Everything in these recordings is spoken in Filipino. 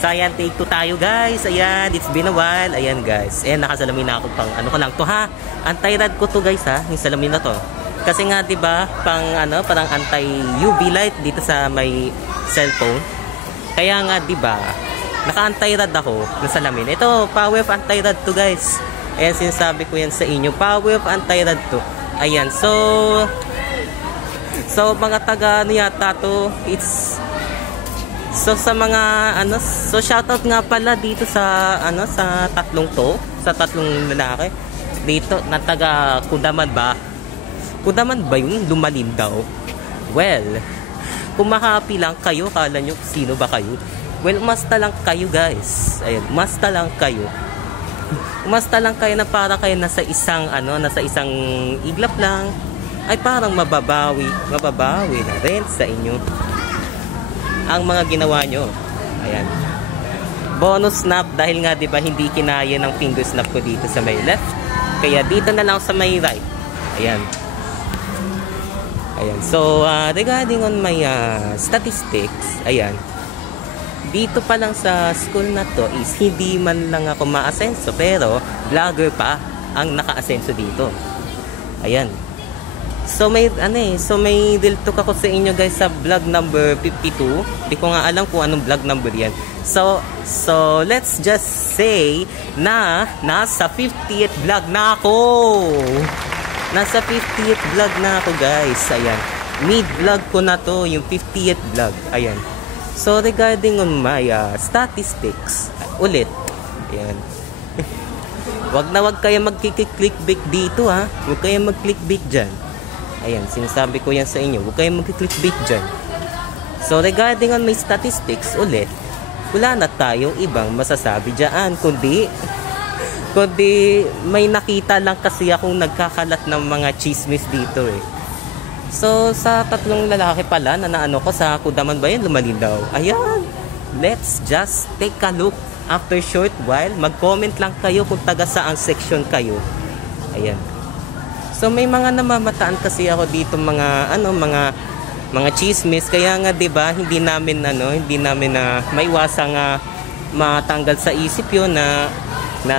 So ayan, take 2 tayo guys. Ayan, it's been a while. Ayan guys. Ayan, nakasalamin na ako pang ano ko lang to ha. Anti-rad ko to guys ha. Yung salamin na to. Kasi nga 'di ba, pang ano, parang anti-UV light dito sa may cellphone. Kaya nga 'di ba, naka-anti-rad ako ng salamin. Ito, power of anti-rad to guys. Ayan, sinasabi ko yan sa inyo. Power of anti-rad to. Ayan, so mga taga ano yata to, it's so sa mga ano, so shoutout nga pala dito sa ano, sa tatlong to, sa tatlong lalaki dito na taga Kudaman ba? Kudaman ba yun? Lumalindaw. Well, kung makapi lang kayo, kala nyo sino ba kayo? Well, umasta lang kayo guys. Ayun, umasta lang kayo. Umasta lang kayo na para kayo nasa isang ano, nasa isang iglap lang, ay parang mababawi na rin sa inyo ang mga ginawa nyo. Ayan. Bonus snap dahil nga 'di ba hindi kinaya ng finger snap ko dito sa may left. Kaya dito na lang sa may right. Ayan. Ayan. So, regarding on my statistics, ayan. Dito pa lang sa school na to is hindi man lang ako ma-asenso, pero vlogger pa ang naka-asenso dito. Ayan. So may real talk ako sa inyo guys sa vlog number 52. Hindi ko nga alam kung anong vlog number yan. So let's just say na nasa 50th vlog na ako. Nasa 50th vlog na ako guys. Ayan. Mid-vlog ko na to, yung 50th vlog. Ayan. So regarding on my statistics, ulit. Ayan. Wag kayo mag-clickbait dito ha. Wag kayo mag-clickbait dyan. Ayan, sinasabi ko yan sa inyo. Huwag kayong mag-clickbait dyan. So, regarding on my statistics, ulit, wala na tayong ibang masasabi dyan. Kundi may nakita lang kasi akong nagkakalat ng mga chismis dito eh. So, sa tatlong lalaki pala na naano ko sa Kudaman ba yan? Lumalindaw. Ayan, let's just take a look. After short while, mag-comment lang kayo kung taga saang section kayo. Ayan. So may mga namamataan kasi ako dito mga chismis, kaya nga 'di ba hindi namin maiwasang matanggal sa isip 'yon na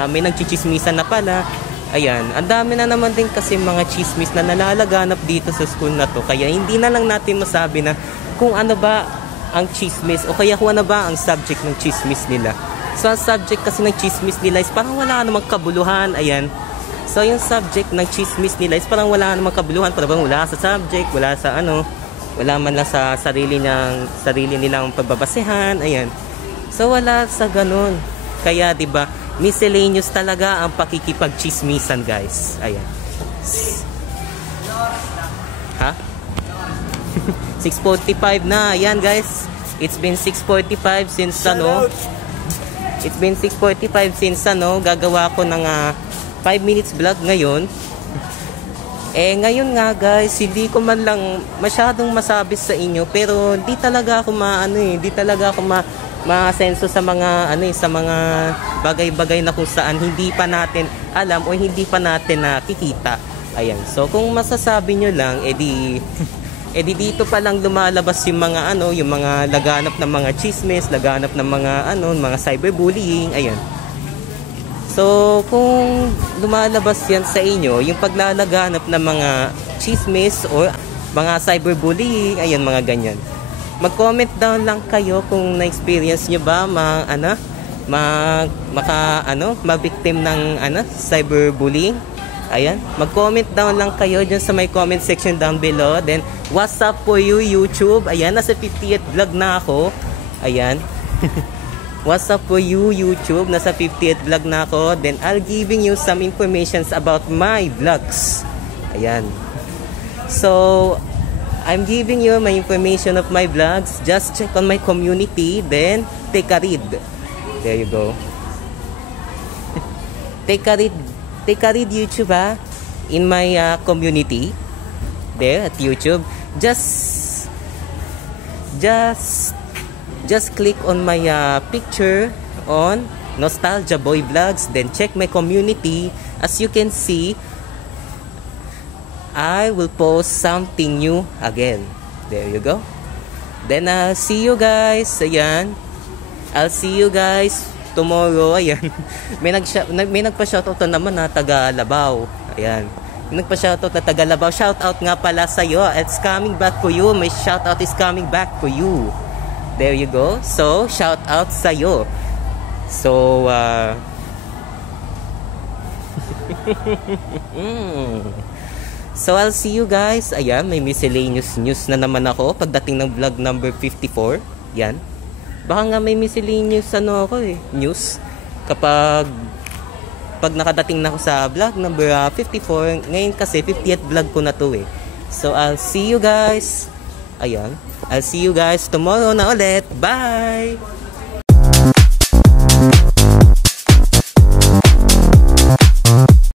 may nagchichismisan na pala. Ayan, ang dami na naman din kasi mga chismis na nalalaganap dito sa school na to, kaya hindi na lang natin masabi na kung ano ba ang chismis o kaya kung ano ba ang subject ng chismis nila. So ang subject kasi ng chismis nila is parang wala namang kabuluhan. Ayan. So yung subject ng chismis nila is parang wala namang kabuluhan, parang wala sa subject, wala sa ano, wala man lang sa sarili nilang pagbabasehan. Ayan. So wala sa ganun. Kaya 'di ba, miscellaneous talaga ang pakikipagchismisan, guys. Ayan. Ha? 6:45 na. Ayan, guys. It's been 6:45 since It's been 6:45 since gagawa ko ng 5 minutes vlog ngayon. Ngayon nga guys, hindi ko man lang masyadong masabi sa inyo, pero hindi talaga ako maasenso sa mga sa mga bagay-bagay na kung saan hindi pa natin alam o hindi pa natin nakikita. Ayan. So kung masasabi nyo lang, edi dito pa lang lumalabas yung mga yung mga laganap ng mga chismis, laganap ng mga mga cyberbullying. Ayan. So, kung lumalabas yan sa inyo, yung paglalaganap ng mga chismis o mga cyberbullying, ayan, mga ganyan. Mag-comment down lang kayo kung na-experience nyo ba ma-victim ng cyberbullying. Ayan, mag-comment down lang kayo dyan sa may comment section down below. Then, what's up for you, YouTube? Ayan, nasa 50th vlog na ako. Ayan. What's up for you, YouTube? Nasa 50th vlog na ako. Then, I'll giving you some informations about my vlogs. Ayan. So, I'm giving you my information of my vlogs. Just check on my community. Then, take a read. There you go. Take a read, YouTube, in my community. There, at YouTube. Just click on my picture on Nostalgia Boy Vlogs, then check my community. As you can see, I will post something new again. There you go. Then see you guys. Ayan. I'll see you guys tomorrow. Ayan. May nagpa-shoutout na naman na taga Labaw. Ayan. May nagpa-shoutout na taga Labaw. Shoutout nga pala sa'yo. It's coming back for you. My shoutout is coming back for you. There you go. So, shoutout sa'yo. So, so, I'll see you guys. Ayan, may miscellaneous news na naman ako pagdating ng vlog number 54. Yan. Baka nga may miscellaneous news kapag nakadating na ako sa vlog number 54. Ngayon kasi 50th vlog ko na to eh. So, I'll see you guys. Ayan. I'll see you guys tomorrow na ulit. Bye!